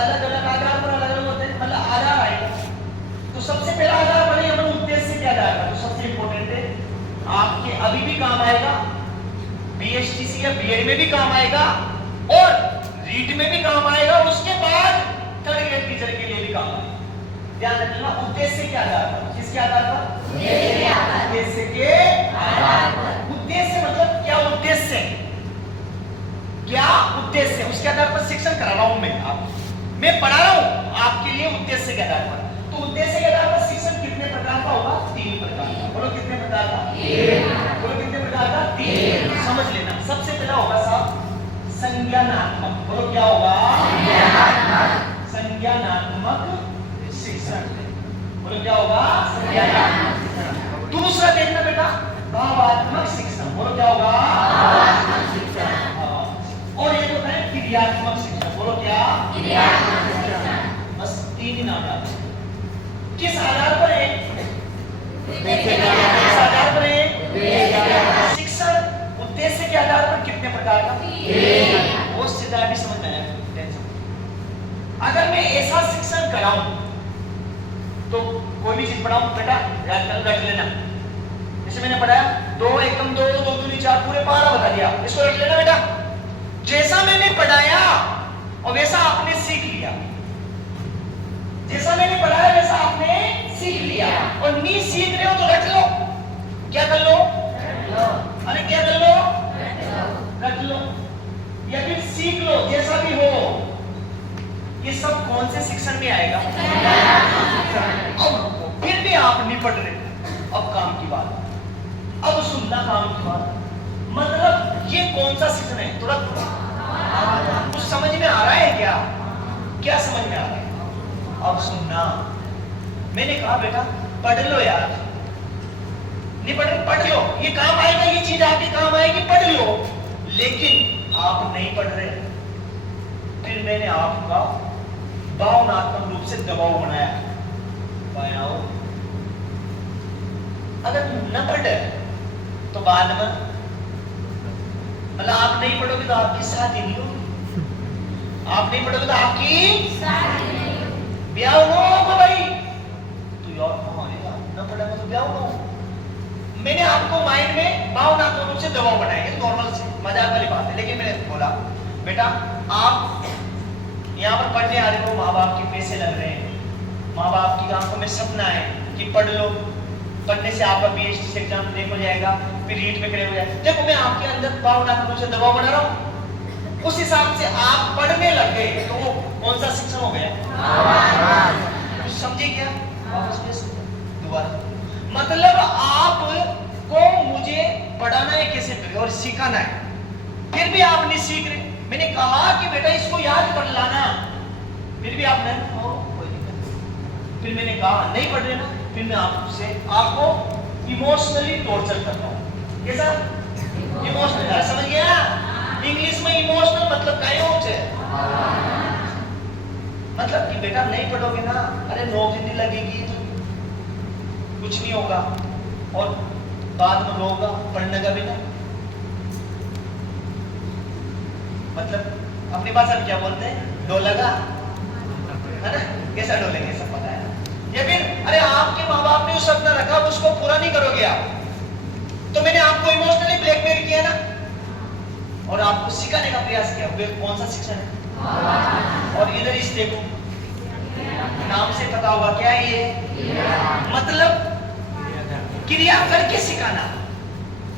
अलग अलग आधार पर अलग अलग होते हैं, मतलब आधार आएगा। तो सबसे पहला आधार पढ़े अपन उद्देश्य क्या आधार पर, तो सबसे इंपॉर्टेंट है, आपके अभी भी काम आएगा, बीएसटीसी या बीएड में भी काम आएगा और रीट में भी काम आएगा, उसके बाद थर्ड ग्रेड टीचर के लिए भी काम आएगा। ध्यान रखना, उद्देश्य के आधार पर, किसके आधार पर, उद्देश्य के आधार पर। उद्देश्य मतलब क्या उद्देश्य है, क्या उद्देश्य, उसके आधार पर शिक्षण करा रहा हूं मैं पढ़ा रहा हूं आपके लिए उद्देश्य के आधार पर। तो उद्देश्य के आधार पर शिक्षण कितने प्रकार का होगा, 3 प्रकार का। बोलो कितने प्रकार का, बोलो कितने प्रकार का, 3। समझ लेना, सबसे पहला होगा साहब संज्ञानात्मक। बोलो क्या होगा, संज्ञानात्मक शिक्षण। बोलो क्या होगा, संज्ञानात्मक शिक्षण। दूसरा देखना बेटा भावात्मक शिक्षण। बोलो क्या होगा, भावात्मक शिक्षण। और ये होता है क्रियात्मक शिक्षण। बोलो क्या, क्रियात्मक शिक्षण। बस 3 ही नाम याद। किस आधार पर है, किस आधार पर है शिक्षण, उद्देश्य के आधार पर कितने प्रकार का, वो सीधा भी समझ में आया। अगर मैं ऐसा शिक्षण कराऊं तो कोई भी चीज पढ़ाऊं बेटा याद रख लेना। जैसे मैंने पढ़ाया 2 एकम 2 2 दूनी 4 पूरे 12 बता दिया, इसको रख लेना बेटा। जैसा मैंने पढ़ाया और वैसा आपने सीख लिया, जैसा मैंने पढ़ाया वैसा आपने सीख लिया। और नहीं सीख रहे हो तो रख लो, क्या कर लो, अरे क्या कर लो, रख लो या फिर सीख लो, जैसा भी हो। ये सब कौन से शिक्षण में आएगा, अब फिर भी आप नहीं पढ़ रहे। अब काम की बात, अब सुनना काम की बात, मतलब ये कौन सा शिक्षण है, थोड़ा कुछ समझ में आ रहा है क्या, क्या समझ में आ रहा है। अब सुनना, मैंने कहा बेटा पढ़ लो यार, नहीं पढ़ लो, ये काम आएगा, ये चीज आपके काम आएगी, पढ़ लो। लेकिन आप नहीं पढ़ रहे, फिर मैंने आपका भावनात्मक रूप से दबाव बनाया। अगर न पढ़े तो बाद में मतलब आप नहीं पढ़ोगे तो आपकी शादी नहीं होगी, आप नहीं पढ़ोगे तो आपकी शादी नहीं होगी, ब्याह होगा भाई। तो यार हमारे न पढ़ेगा तो ब्याह होगा। मैंने आपको माइंड में भावनात्मक रूप से दबाव बनाया, ये नॉर्मल से मजाक वाली बात है। लेकिन मैंने बोला बेटा आप यहाँ पर पढ़ने आ रहे हो, माँ बाप के पैसे लग रहे हैं, माँ बाप की आंखों में सपना है कि पढ़ लो, पढ़ने से आपका बीएसटी एग्जाम देख हो जाएगा, फिर रीट में खड़े हो जाए। देखो मैं आपके अंदर भावनात्मक रूप से दबाव बना रहा हूँ, उस हिसाब से आप पढ़ने लग गए, तो वो कौन सा शिक्षण हो गया, समझे क्या। दोबारा मतलब आपको मुझे पढ़ाना है कैसे और सिखाना है, फिर भी आप नहीं सीख रहे। मैंने कहा कि बेटा इसको याद कर लाना, फिर भी आप नहीं, कोई दिक्कत। फिर मैंने कहा नहीं पढ़ रहे ना, फिर मैं आपको इमोशनली टॉर्चर करता हूँ। कैसा इमोशनल, समझ गया। इंग्लिश में इमोशनल मतलब क्या होता है, मतलब कि बेटा नहीं पढ़ोगे ना, अरे नौकरी नहीं लगेगी, कुछ नहीं होगा, और बाद में होगा पढ़ने का भी ना। मतलब अपनी भाषा में क्या बोलते हैं, डोलेगा है ना, कैसा डोलेंगे सब पता है। या फिर अरे आपके माँ बाप ने उस सपना रखा, उसको पूरा नहीं करोगे आप, तो मैंने आपको इमोशनली ब्लैकमेल किया ना, और आपको सिखाने का प्रयास किया। वे कौन सा शिक्षण है। और इधर इस देखो, नाम से पता होगा क्या ये, मतलब क्रिया करके सिखाना।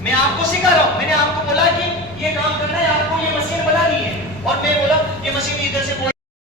मैं आपको सिखा रहा हूं, मैंने आपको बोला कि ये काम करना है, आपको ये मशीन बनानी है, और मैं